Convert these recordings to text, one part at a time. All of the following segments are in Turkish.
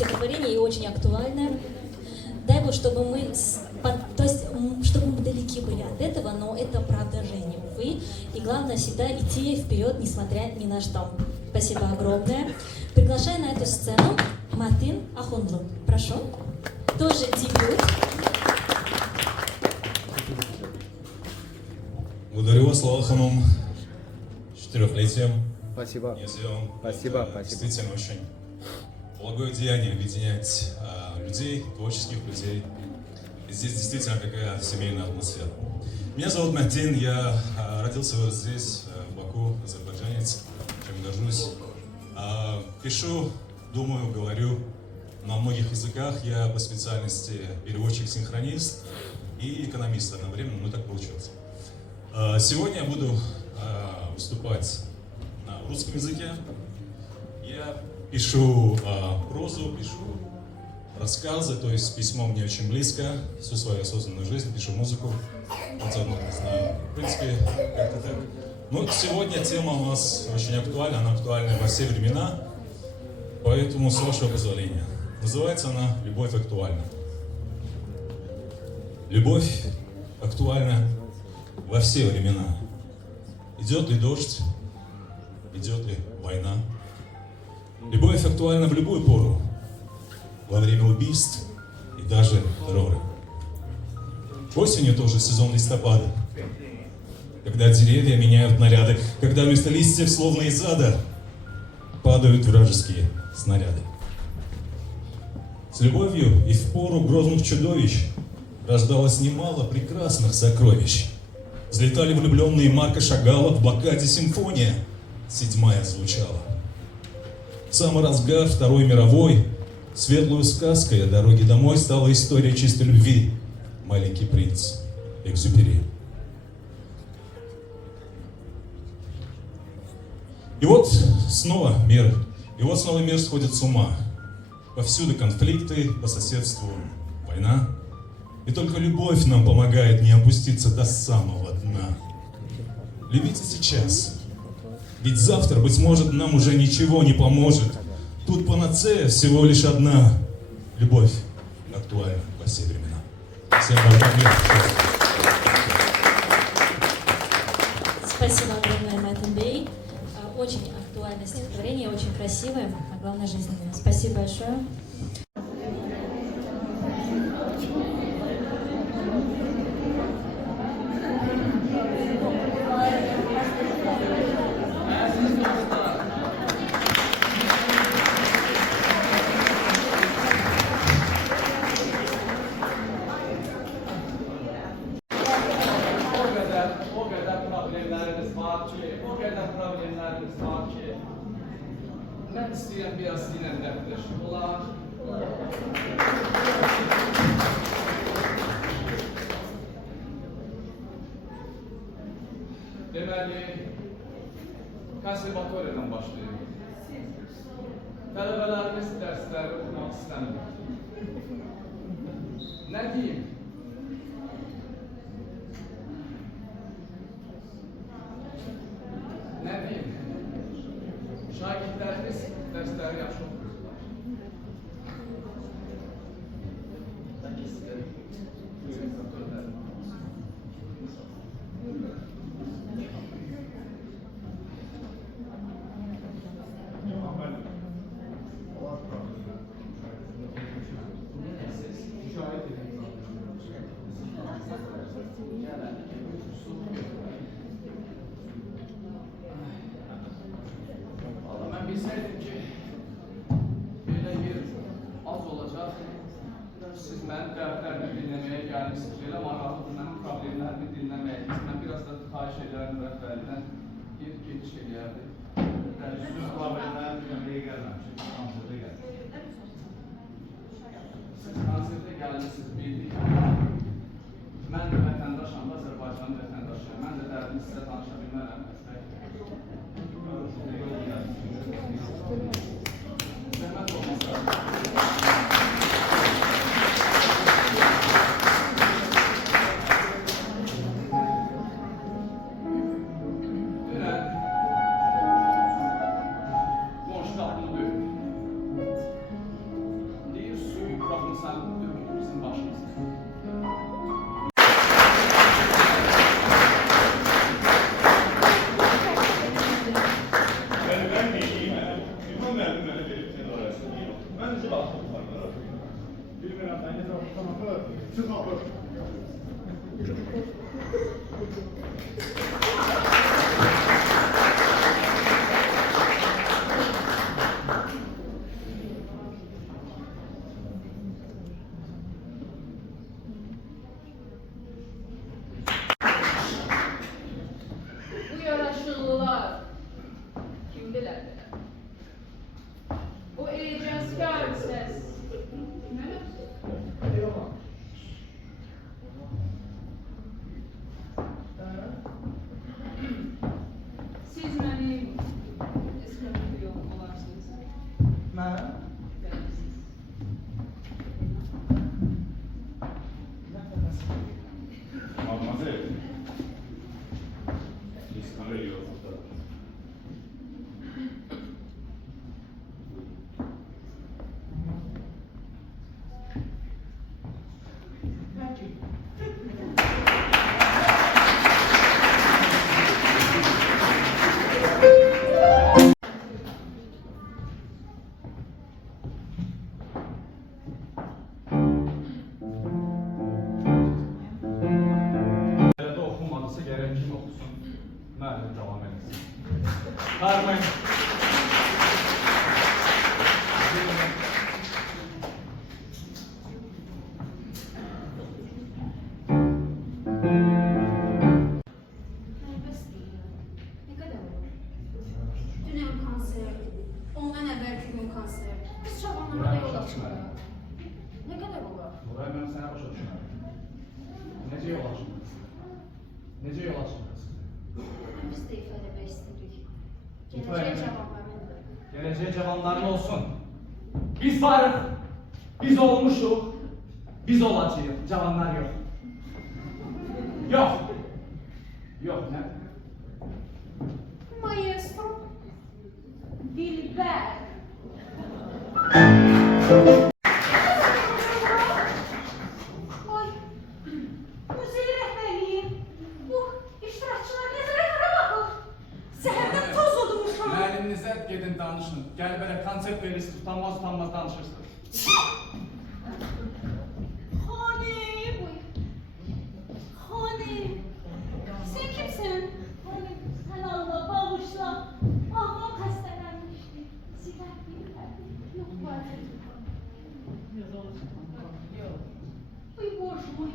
стихотворение и очень актуальное. Дай Бог, чтобы мы, то есть, чтобы мы далеки были от этого, но это правда жизни, увы. И главное всегда идти вперед, несмотря ни на что. Спасибо огромное. Приглашаю на эту сцену Матин Ахундлу. Прошу. Тоже дебют. Благодарю вас, Лала Ханум, с 4-летием. Спасибо. Спасибо. Это действительно очень благое деяние объединять людей, творческих людей. И здесь действительно какая семейная атмосфера. Меня зовут Матин, я родился вот здесь, в Баку, азербайджанец, чем горжусь. Пишу, думаю, говорю на многих языках. Я по специальности переводчик-синхронист и экономист одновременно, ну так получилось. Сегодня я буду выступать на русском языке. Я пишу прозу, пишу рассказы, то есть письмо мне очень близко. Всю свою осознанную жизнь пишу музыку. Вот заодно, не знаю, в принципе, как-то так. Но сегодня тема у нас очень актуальна, она актуальна во все времена, поэтому, с вашего позволения, называется она «Любовь актуальна». Любовь актуальна во все времена. Идет ли дождь, идет ли война. Любовь актуальна в любую пору, во время убийств и даже террора. Осенью тоже сезон листопада, когда деревья меняют наряды, когда вместо листьев, словно из ада, падают вражеские снаряды. С любовью и в пору грозных чудовищ рождалось немало прекрасных сокровищ. Взлетали влюбленные Марка Шагала, в блокаде симфония 7-я звучала. В самый разгар Второй мировой светлую сказкой о дороге домой стала история чистой любви «Маленький принц» Экзюпери. И вот снова мир сходит с ума. Повсюду конфликты, по соседству война. И только любовь нам помогает не опуститься до самого дна. Любите сейчас, ведь завтра, быть может, нам уже ничего не поможет. Тут панацея всего лишь одна. Любовь актуальна во все времена. Всем благодарю. Спасибо огромное, Матин Бей. Очень актуальное стихотворение, очень красивое, а главное жизненное. Спасибо большое. Ben istəyirəm biraz sizinlə dərdləşim olar. Deməli, konservatoriyadan başlayırıq. Tələbələrimiz dərsləri oxumaq istəmir. Nə deyim? Nə deyim? Şagirdlərimiz dərsləri yaxşı oxuyurlar. Bilsəydim ki, belə yer az olacaq, siz mənim dərdlərimi dinləməyə gəlmişsiniz, belə maraqlıdır, mənim problemlərimi dinləməyə. Mən biraz da xahiş edərdim rəhbərindən, bir gediş edərdi. Siz problemlərimi dinləməyə gəlməmişsiniz, konsertə gəlmişsiniz. Siz konsertə gəlmişsiniz, bildik. Mən də vətəndaşam, Azərbaycanın vətəndaşıyam. Mən də dərdimi sizə danışa bilmərəm. Zəhmət olmasa. Dünən qonşu qapını döyüb. Bu yaraşıqlılar kimdiler? O ecazkar səs. Siz mənim ismim olarsınız. Mən? Mademoiselle, les geliyor. Nerede okunmadısa gerek kim okusun? Müəllim devam etsin. Carmen. Bəs deyirəm. Nə qədər olur? Dünən konsert, ondan əvvəlki gün konsert. Biz çobanlara da yol açırıq. Nə qədər olur? Buraya mən sənə başa düşmərəm. Necə yol açmırız? Necə yol açmırız? Biz də ifa eləmək istəyirik. İfa Gələcək eləmək. cavanların. Geleceğe cavanların olsun. Biz varıq. Biz olmuşuq. Biz olacağıq. Cavanlar yok. Yok. Yok ne? Maestro. Dilber. Ay. Müziği rəhbərliyi. Bu iştirakçılar nəzarətlərə baxır. Səhərdən toz olmuşam. Müəlliminizə gedin danışın. Gəl belə konsert verirsiniz. Utanmaz utanmaz danışırsınız. Xanım. Xanım. Sen kimsin? Xanım, sən Allah bağışla. Ağam xəstələnmişdi. Silah bilirdi. Yox, var. Ой, боже мой.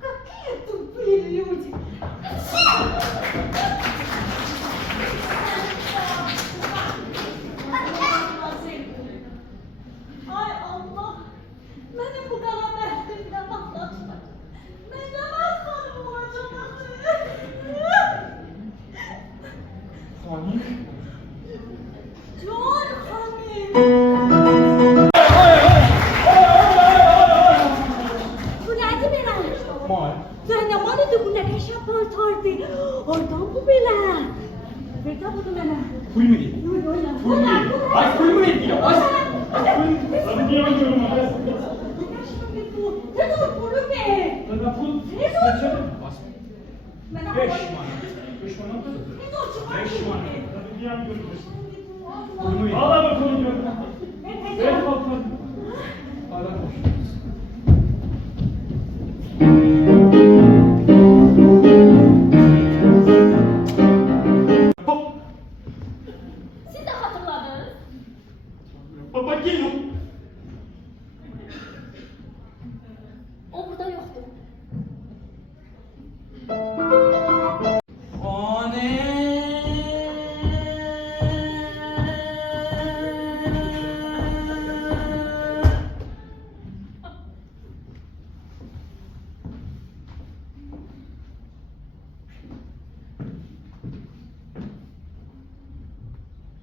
Какие тупые люди. Ay Allah. Benim bu qara bəxtimdən atlatma. Mən də mən xanım olacağım axı. Xanım? Can xanım. Bu nədir belə? Mal. Mən nə var idi bu nə qəşəng paltardı. Oradan bu belə. Bir də budur mənə. Pul mu değil? Yox, yox. Pul mu değil? Ay pul mu değil? Ay. Hadi niye bakıyorum abi? Ne dur bunu be? Ben pul. Ne dur? Bas. Mənə 5 havayı- manat. 5 manat. Ne dur çıkar? 5 manat. Hadi niye bakıyorsun? Pul Allah. mu değil? Ağla bakalım. Ben Evet teyzem. bakalım. Ağla boş. Siz de hatırladınız. Baba geliyor. O burada yoktu.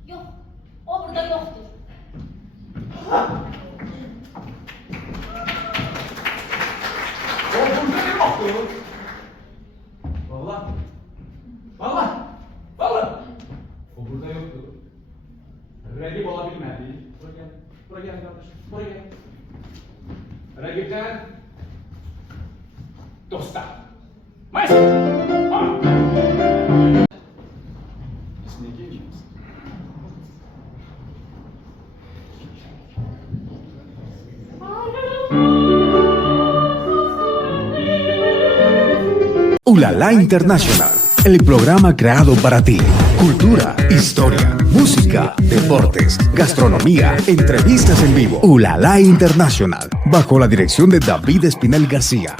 Yok. O burada yoktur. O burada ne bakıyor? Valla. Valla. Valla. O burada yoktu. Regip olabilmedi. Buraya gel. Buraya gel kardeşim. Buraya gel. Regip'ten dosta. Maestro. Ha. Biz ne giyeceğiz? Ulala International, el programa creado para ti. Cultura, historia, música, deportes, gastronomía, entrevistas en vivo. Ulala International, bajo la dirección de David Espinel García.